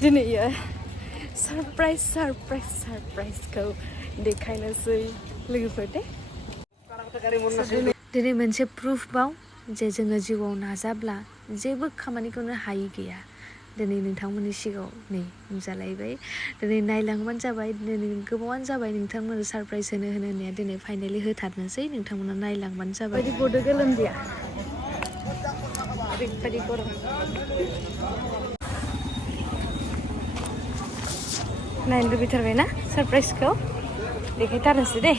दिनै सरप्राइजखौ देखायनोसै लोगोफोर दे दिनै मोनसे प्रुफ बाव जे जोङो जिउआव नाजाब्ला जेबो खामानिखौनो हायि गैया दिनै नोंथांमोननि सिगाङाव नै नुजालायबाय दिनै नायलांबानो जाबाय दिनै गोबावानो जाबाय नोंथांमोननो सरप्राइज होनो होननाया दिनै फाइनालि होथारनोसै नोंथांमोना नायलांबानो जाबाय बायदि गदो गोलोमदैया ओरैबायदि गरम नायनो लुबैथारबाय ना सरप्राइजखौ देखायथारनोसै दे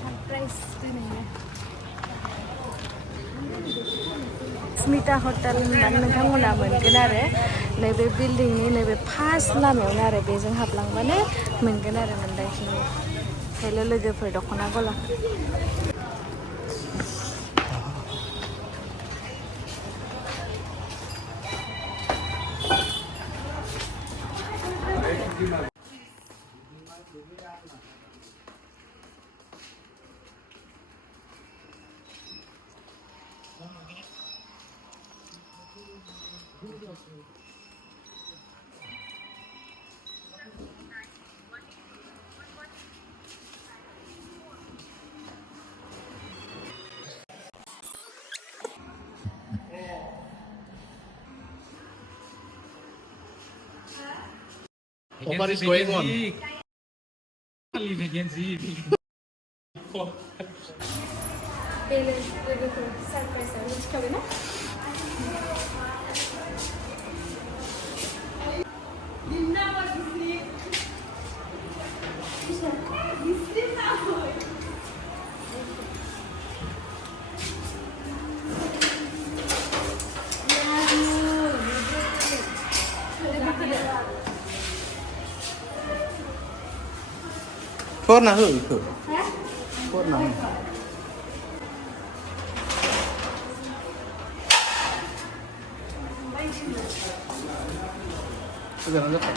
सरप्राइज दिनैनो स्मिता हटेल होनबानो नोंथांमोना मोनगोन आरो नैबे बिल्डिंनि नैबे फार्स्ट लामायावनो आरो बेजों हाबलांबानो मोनगोन आरो मोनदांखिनि हेल' लोगोफोर दख'ना गला What is going on? लोगोफोर सरप्राइजआ मिथिखाबाय ना Phone nào hử? Phone nào? Bây giờ nó rất thành.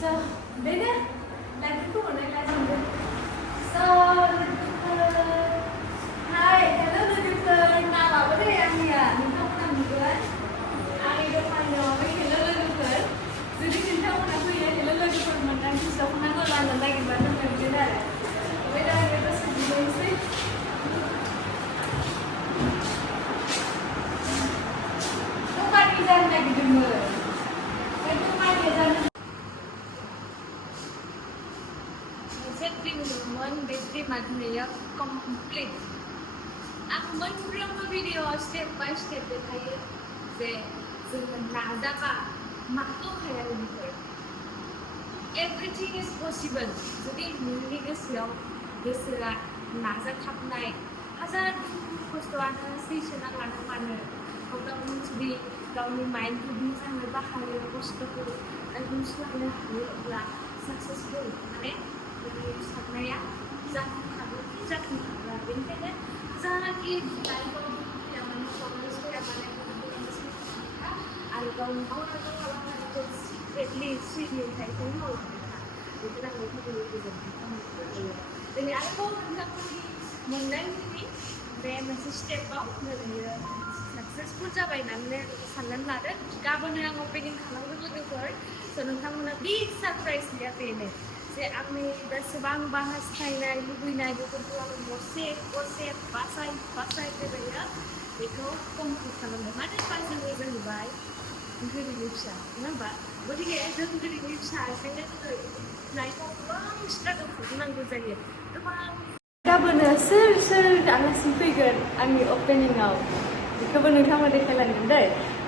So, beda. Lagi ko mana lagi? So, hi, hello lover. Nama apa deh yang dia? Minta mana bukan? Aku itu mana? Hello lover. Jadi minta mana aku ya? Hello lover. Mana sih? So, mana kau lalu lagi mana beda? Beda beda sebelum sih. Kau kan bisa lagi dulu. Itu mana jalan? Basically material complete. Aku menurut video step by step दिखाइए जे जों नाजाबा माखौ हाया बेफोर everything is possible जुदि नोंनि गोसोआव गोसोआ नाजाथाबनाय हाजार खस्थ'आनो सैसोना लानो मानो अब्ला नों जुदि गावनि माइन्डखौ मोजाङै बाहायो खस्थ'खौ बुजिलांनो हायो अब्ला साक्सेसफुल माने साननाया जाफुंखागोन बेनिखायनो जानाखि लाइफआव माने प्रब्लेम्स फैया माने आरो गावनि मावनांगौ खालामनायखौ सिक्रेटलि सिरियसआव मावलांनो बेखौ आं नोंथांनि गेजेरजों खालामनो दिनै आरोबाव नोंथांमोननि मोनदांथिनि बे मोनसे स्टेपआव दिनै साक्सेसफुल जाबाय होननानै साननानै लादों गाबोनो आं अपेनिं खालामगोन लोगोफोर स' नोंथांमोना बिग सारप्राइज गैया बेनो जे आंनि बेसेबांबा हास्थायनाय लुबैनाय बेफोरखौ आं गरसे बासायफैबायो बेखौ कमप्लिट खालामनो मानो होनबा जोङो जाहैबाय गोरिबनि फिसा नङा होमबा गतिके जों गोरिबनि फिसा ओंखायनो जोङो लाइफआव गोबां स्ट्रागल खालामनांगौ जायो गोबां गाबोनो सोर आलासि फैगोन आंनि अपेनिंआव बेखौबो नोंथांमोना देखायलांगोन दै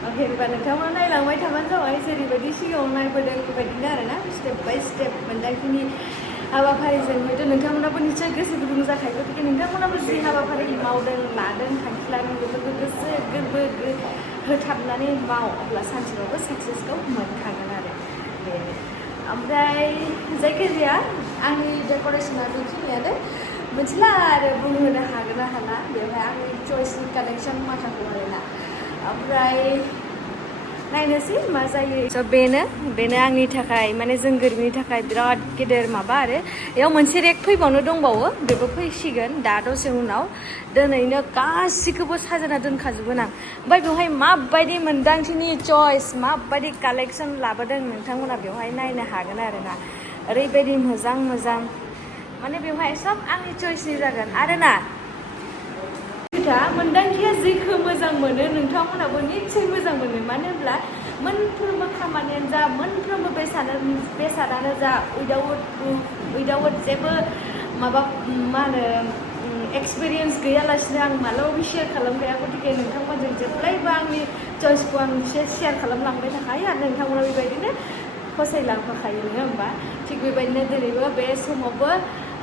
ओके होनबा नोंथांमोना नायलांबाय थाबानो जाबाय जेरैबायदि सिगाङाव नायबोदों बेबायदिनो आरोना स्टेप बाय स्टेप मोनदांथिनि हाबाफारिजों हयथ' नोंथांमोनाबो निस्सय गोसो गुदुं जाखायो गतिके नोंथांमोनाबो जि हाबाफारि मावदों लादों थांखि लादों बेफोरखौ गोसो गोरबो होथाबनानै माव अब्ला सानसेबाबो साक्सेसखौ मोनखागोन आरो बेनो ओमफ्राय जायखिजाया आंनि डेक'रेसना बेखिनियानो मोनसेला आरो बुंहोनो हागोन ना हाला बेवहाय आंनि चइसनि कालेक्सन माखाखौ आरोना ओमफ्राय नायनोसै मा जायो स' बेनो आंनि थाखाय माने जों गोरिबनि थाखाय बिराद गेदेर माबा आरो बेयाव मोनसे रेक फैबावनो दंबावो बेबो फैसिगोन दा दसे उनाव दिनैनो गासिखौबो साजायना दोनखाजोबगोन आं ओमफ्राय बेवहाय माबायदि मोन्दांथिनि चइस माबायदि कालेक्सन लाबोदों नोंथांमोना बेवहाय नायनो हागोन आरोना ओरैबायदि मोजां माने बेवहाय सब आंनि चइसनि जागोन आरोना मोन्दांथिया जेखौ मोजां मोनो नोंथांमोनाबो निस्सय मोजां मोनो मानो होनब्ला मोनफ्रोमबो खामानियानो जा मोनफ्रोमबो बेसादानो जा उइदाउट जेबो माबा मा होनो एक्सपिरियेन्स गैयालासिनो आं मालाबाबो शेयार खालामखाया गतिके नोंथांमोनजों जेब्लायबो आंनि चइसखौ आं शेयार खालामलांबाय थाखायो आरो नोंथांमोना बेबायदिनो फसायलांफाखायो नङा होमबा थिग बेबायदिनो दिनैबो बे समावबो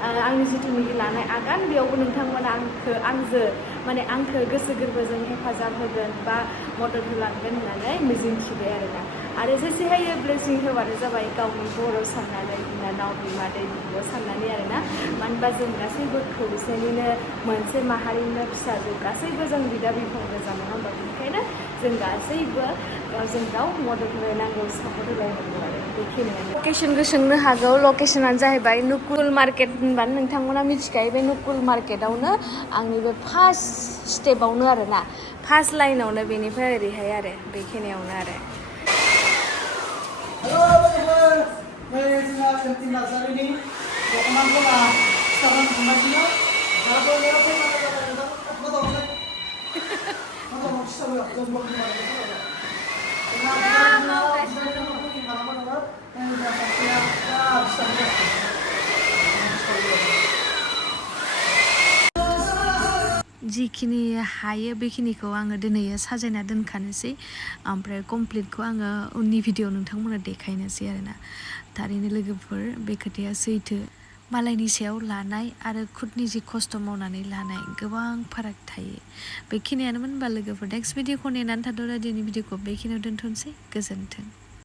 आंनि जिथुनिखि लानाय आगान बेयावबो नोंथांमोना आंखौ गोसो गोरबोजों हेफाजाब होगोन बा मदद होलांगोन होननानै मिजिंथिबाय आरोना आरो जेसे हायो ब्लेसिं होबानो जाबाय गावनि बर' साननानै बिनानाव बिमादै बिब' साननानै आरोना मानो होनबा जों गासैबो खौसेनिनो मोनसे माहारिनो फिसाजो गासैबो जों बिदा बिफं गोजा नङा होमबा बेनिखायनो जों गासैबो गावजों गाव मदद होलायनांगौ सापर्ट होलायनांगौ आरो बेखिनियानो लकेसनखौ सोंनो हागौ लकेसनानो जाहैबाय नुकुल मार्केट होनबानो नोंथांमोना मिथिखायो बे नुकुल मार्केटावनो आंनि बे फार्स्ट स्टेपआवनो आरोना फार्स्ट लाइनावनो बेनिफ्राय ओरैहाय आरो बेखिनियावनो आरो जिखिनि हायो बेखिनिखौ आङो दिनै साजायना दोनखानोसै ओमफ्राय कमप्लिटखौ आङो उननि भिडिअ नोंथांमोननो देखायनोसै आरोना थारैनो लोगोफोर बे खोथाया सैथो मालायनि सायाव लानाय आरो खुदनि जि खस्थ' मावनानै लानाय गोबां फाराग थायो बेखिनियानोमोन होनबा लोगोफोर नेक्स्ट भिडिअखौ नेनानै थाद'ला दिनै भिडिअखौ बेखिनियाव दोनथ'नोसै गोजोन्थों